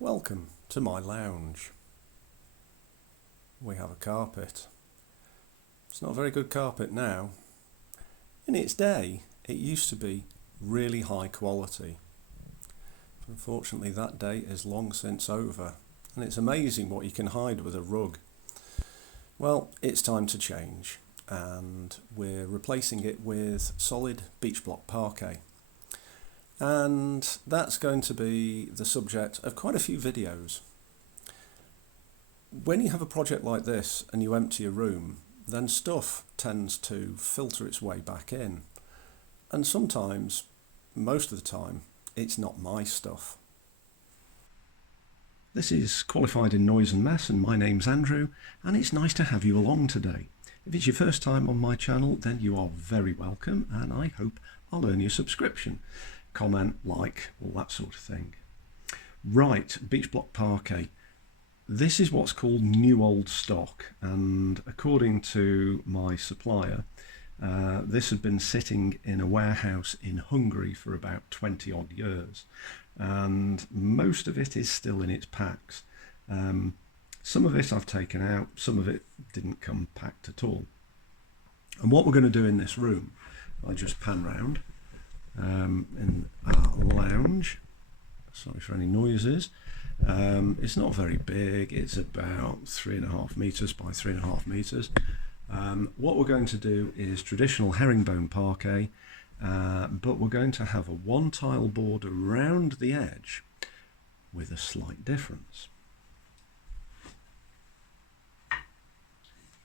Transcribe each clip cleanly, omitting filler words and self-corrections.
Welcome to my lounge. We have a carpet. It's not a very good carpet now. In its day, it used to be really high quality. Unfortunately, that day is long since over, and it's amazing what you can hide with a rug. Well, it's time to change, and we're replacing it with solid beech block parquet. And that's going to be the subject of quite a few videos. When you have a project like this and you empty a room, then stuff tends to filter its way back in. And sometimes, most of the time, it's not my stuff. This is Qualified in Noise and Mess, and my name's Andrew, and it's nice to have you along today. If it's your first time on my channel, then you are very welcome, and I hope I'll earn your subscription. Comment, like, all that sort of thing. Right, beech block parquet. This is what's called new old stock, and according to my supplier, this had been sitting in a warehouse in Hungary for about 20 odd years, and most of it is still in its packs. Some of it I've taken out, some of it didn't come packed at all. And what we're going to do in this room, I just pan round. In our lounge, sorry for any noises. It's not very big, it's about 3.5 meters by 3.5 meters. What we're going to do is traditional herringbone parquet, but we're going to have a one tile border around the edge with a slight difference.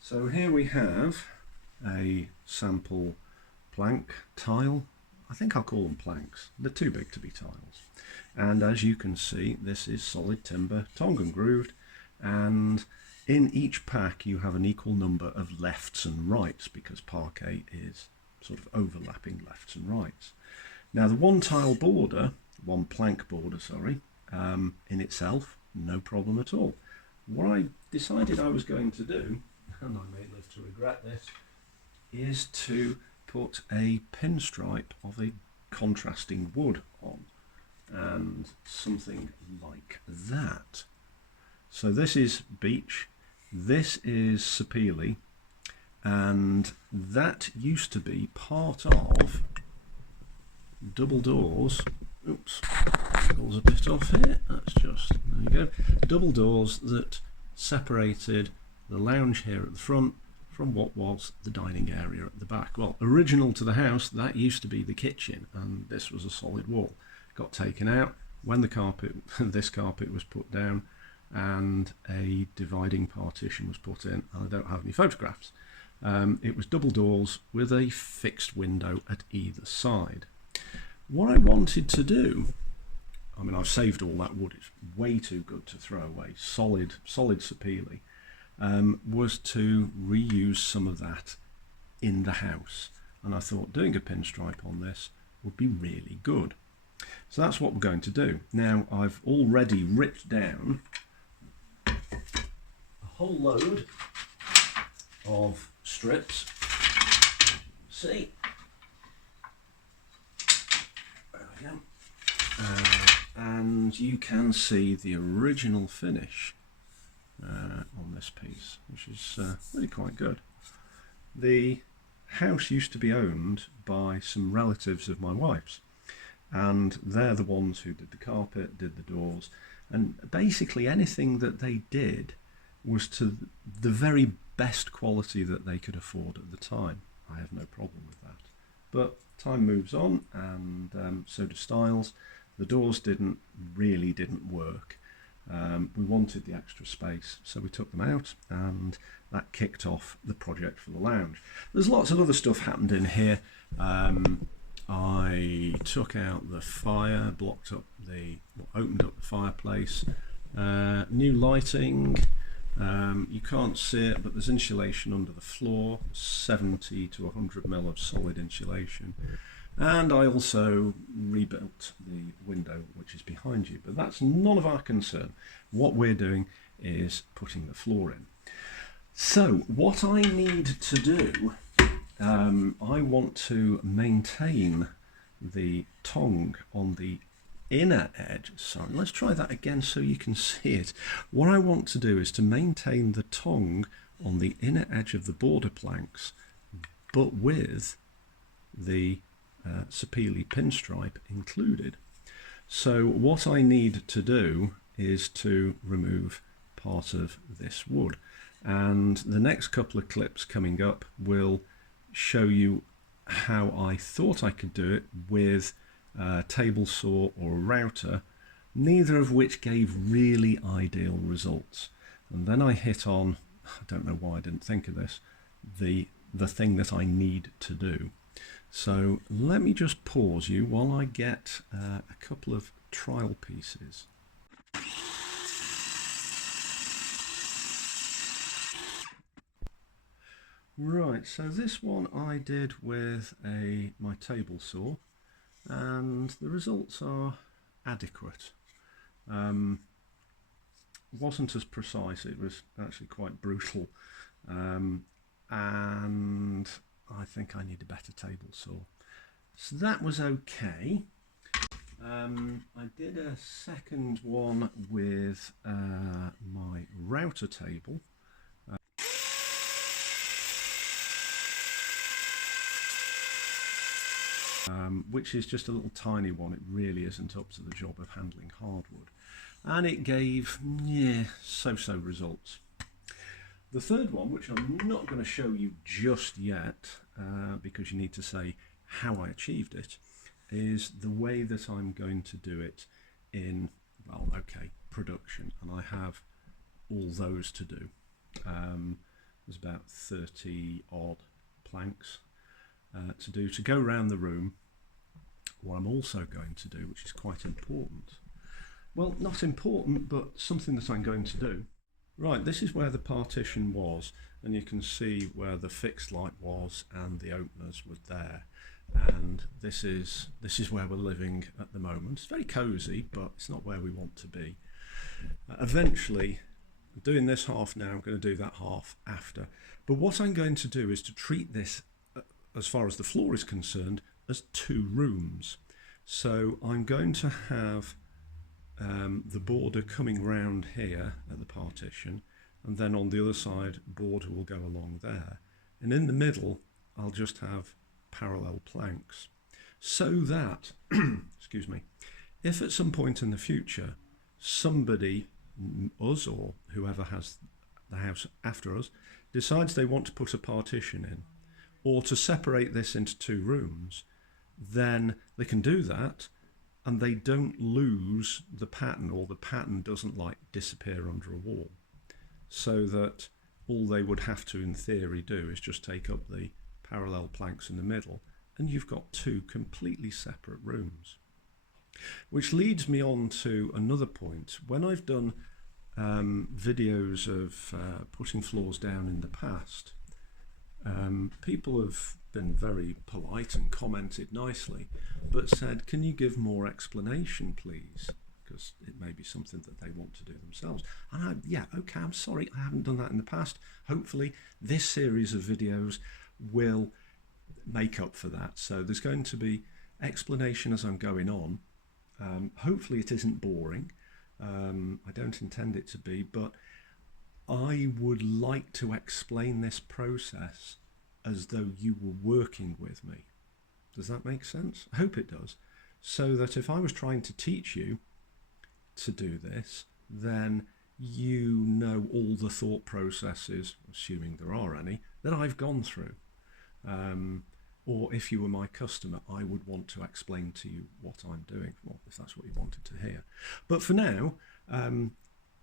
So here we have a sample plank tile. I think I'll call them planks. They're too big to be tiles. And as you can see, this is solid timber, tongue and grooved, and in each pack you have an equal number of lefts and rights because parquet is sort of overlapping lefts and rights. Now the one plank border, in itself, no problem at all. What I decided I was going to do, and I may live to regret this, is to put a pinstripe of a contrasting wood on, and something like that. So this is beech, this is sapele, and that used to be part of double doors. Oops, falls a bit off here. That's just, there you go. Double doors that separated the lounge here at the front from what was the dining area at the back. Well, original to the house, that used to be the kitchen, and this was a solid wall. Got taken out when this carpet was put down, and a dividing partition was put in. I don't have any photographs. It was double doors with a fixed window at either side. What I wanted to do, I mean, I've saved all that wood, it's way too good to throw away, solid sapele. Was to reuse some of that in the house, and I thought doing a pinstripe on this would be really good. So that's what we're going to do. Now I've already ripped down a whole load of strips. See, there we go, and you can see the original finish on this piece, which is really quite good. The house used to be owned by some relatives of my wife's, and they're the ones who did the carpet, did the doors, and basically anything that they did was to the very best quality that they could afford at the time. I have no problem with that. But time moves on, and so do styles. The doors didn't work. We wanted the extra space, so we took them out, and that kicked off the project for the lounge. There's lots of other stuff happened in here. I took out the fire, opened up the fireplace, new lighting. You can't see it, but there's insulation under the floor, 70 to 100 mil of solid insulation. And I also rebuilt the window which is behind you, but that's none of our concern. What we're doing is putting the floor in. So what I need to do, I want to maintain the tongue on the inner edge, sorry, let's try that again so you can see it. What I want to do is to maintain the tongue on the inner edge of the border planks, but with the Sapele pinstripe included. So what I need to do is to remove part of this wood, and the next couple of clips coming up will show you how I thought I could do it with a table saw or a router, neither of which gave really ideal results. And then I hit on, I don't know why I didn't think of this, the thing that I need to do. So let me just pause you while I get a couple of trial pieces. Right, so this one I did with my table saw, and the results are adequate. Wasn't as precise, it was actually quite brutal, and I think I need a better table saw. So that was okay. I did a second one with my router table. Which is just a little tiny one. It really isn't up to the job of handling hardwood. And it gave, so-so results. The third one, which I'm not going to show you just yet, because you need to say how I achieved it, is the way that I'm going to do it in, well, okay, production. And I have all those to do. There's about 30 odd planks to do to go around the room. What I'm also going to do, which is quite important, well, not important, but something that I'm going to do. Right, this is where the partition was, and you can see where the fixed light was and the openers were there. And this is where we're living at the moment. It's very cozy, but it's not where we want to be. Eventually, I'm doing this half now, I'm going to do that half after. But what I'm going to do is to treat this, as far as the floor is concerned, as 2 rooms. So I'm going to have the border coming round here at the partition, and then on the other side border will go along there, and in the middle I'll just have parallel planks, so that excuse me, if at some point in the future somebody, us or whoever has the house after us, decides they want to put a partition in or to separate this into 2 rooms, then they can do that and they don't lose the pattern, or the pattern doesn't like disappear under a wall. So that all they would have to in theory do is just take up the parallel planks in the middle, and you've got 2 completely separate rooms. Which leads me on to another point. When I've done videos of putting floors down in the past, people have been very polite and commented nicely, but said, can you give more explanation please, because it may be something that they want to do themselves. And okay, I'm sorry, I haven't done that in the past. Hopefully this series of videos will make up for that. So there's going to be explanation as I'm going on. Hopefully it isn't boring. I don't intend it to be, but I would like to explain this process as though you were working with me. Does that make sense? I hope it does. So that if I was trying to teach you to do this, then you know all the thought processes, assuming there are any, that I've gone through. Or if you were my customer, I would want to explain to you what I'm doing, well, if that's what you wanted to hear. But for now,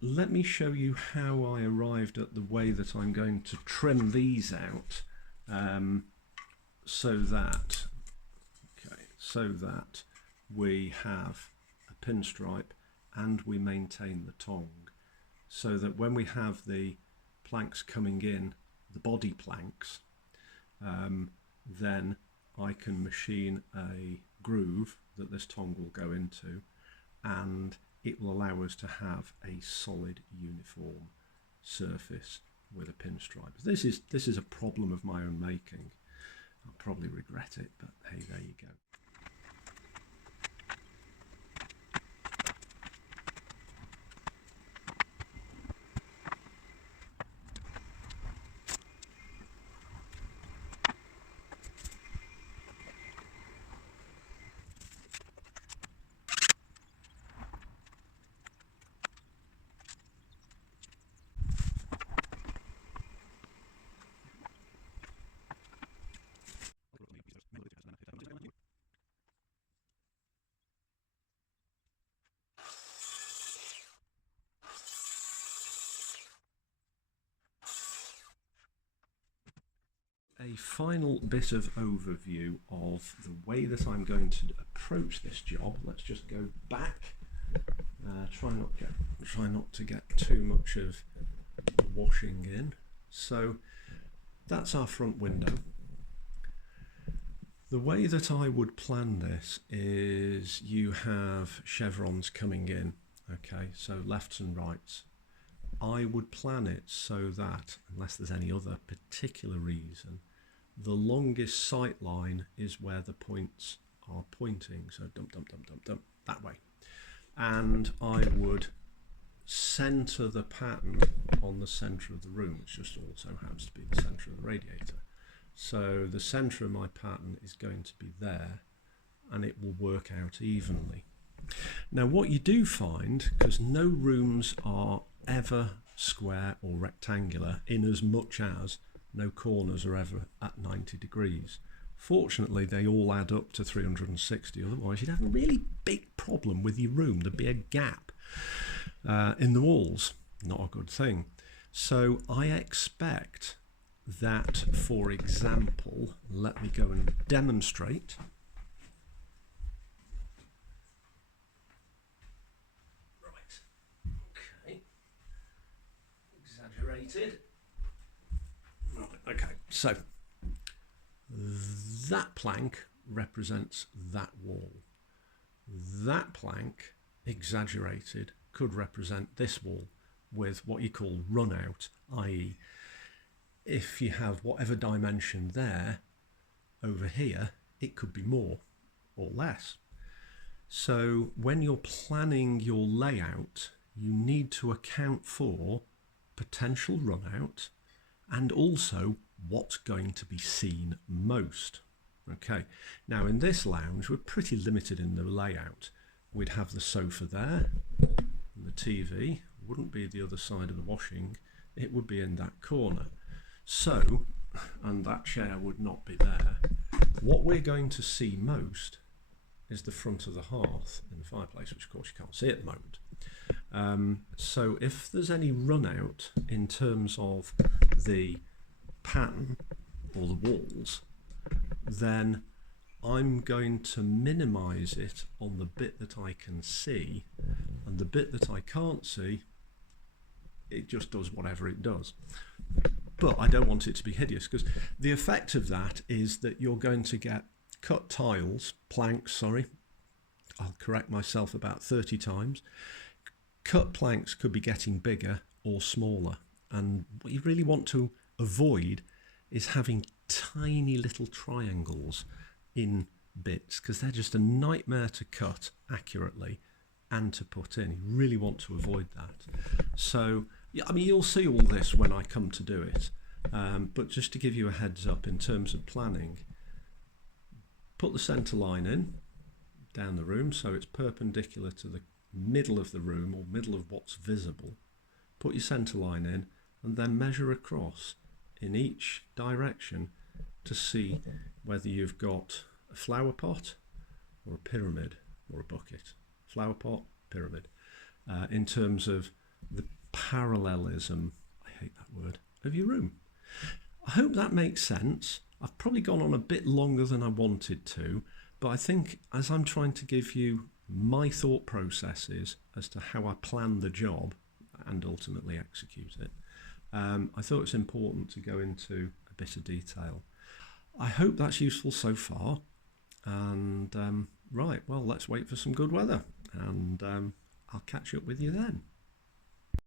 let me show you how I arrived at the way that I'm going to trim these out, so that we have a pinstripe and we maintain the tongue, so that when we have the planks coming in, the body planks, then I can machine a groove that this tongue will go into, and it will allow us to have a solid uniform surface with a pinstripe. This is a problem of my own making. I'll probably regret it, but hey, there you go. a final bit of overview of the way that I'm going to approach this job. Let's just go back. Try not to get too much of washing in. So that's our front window. The way that I would plan this is you have chevrons coming in, okay, so lefts and rights. I would plan it so that, unless there's any other particular reason, the longest sight line is where the points are pointing, so dump, that way. And I would centre the pattern on the centre of the room, which just also happens to be the centre of the radiator. So the centre of my pattern is going to be there, and it will work out evenly. Now what you do find, because no rooms are ever square or rectangular, in as much as no corners are ever at 90 degrees. Fortunately, they all add up to 360, otherwise you'd have a really big problem with your room. There'd be a gap in the walls, not a good thing. So I expect that, for example, let me go and demonstrate. Right, okay, exaggerated. Okay, so that plank represents that wall. That plank, exaggerated, could represent this wall with what you call run out, i.e. if you have whatever dimension there, over here, it could be more or less. So when you're planning your layout, you need to account for potential run out and also what's going to be seen most. Okay, now in this lounge, we're pretty limited in the layout. We'd have the sofa there, and the TV wouldn't be the other side of the washing, it would be in that corner. So, and that chair would not be there. What we're going to see most is the front of the hearth in the fireplace, which of course you can't see at the moment. So if there's any run out in terms of the pattern or the walls, then I'm going to minimize it on the bit that I can see, and the bit that I can't see, it just does whatever it does. But I don't want it to be hideous, because the effect of that is that you're going to get cut planks, I'll correct myself about 30 times. Cut planks could be getting bigger or smaller, and what you really want to avoid is having tiny little triangles in bits, because they're just a nightmare to cut accurately and to put in. You really want to avoid that. So, yeah, I mean, you'll see all this when I come to do it, but just to give you a heads up in terms of planning, put the centre line in down the room so it's perpendicular to the middle of the room or middle of what's visible. Put your centre line in and then measure across in each direction to see whether you've got a flower pot or a pyramid or a bucket. Flower pot, pyramid. In terms of the parallelism, I hate that word, of your room. I hope that makes sense. I've probably gone on a bit longer than I wanted to, but I think as I'm trying to give you my thought processes as to how I plan the job and ultimately execute it, I thought it's important to go into a bit of detail. I hope that's useful so far, and right, well, let's wait for some good weather, and I'll catch up with you then.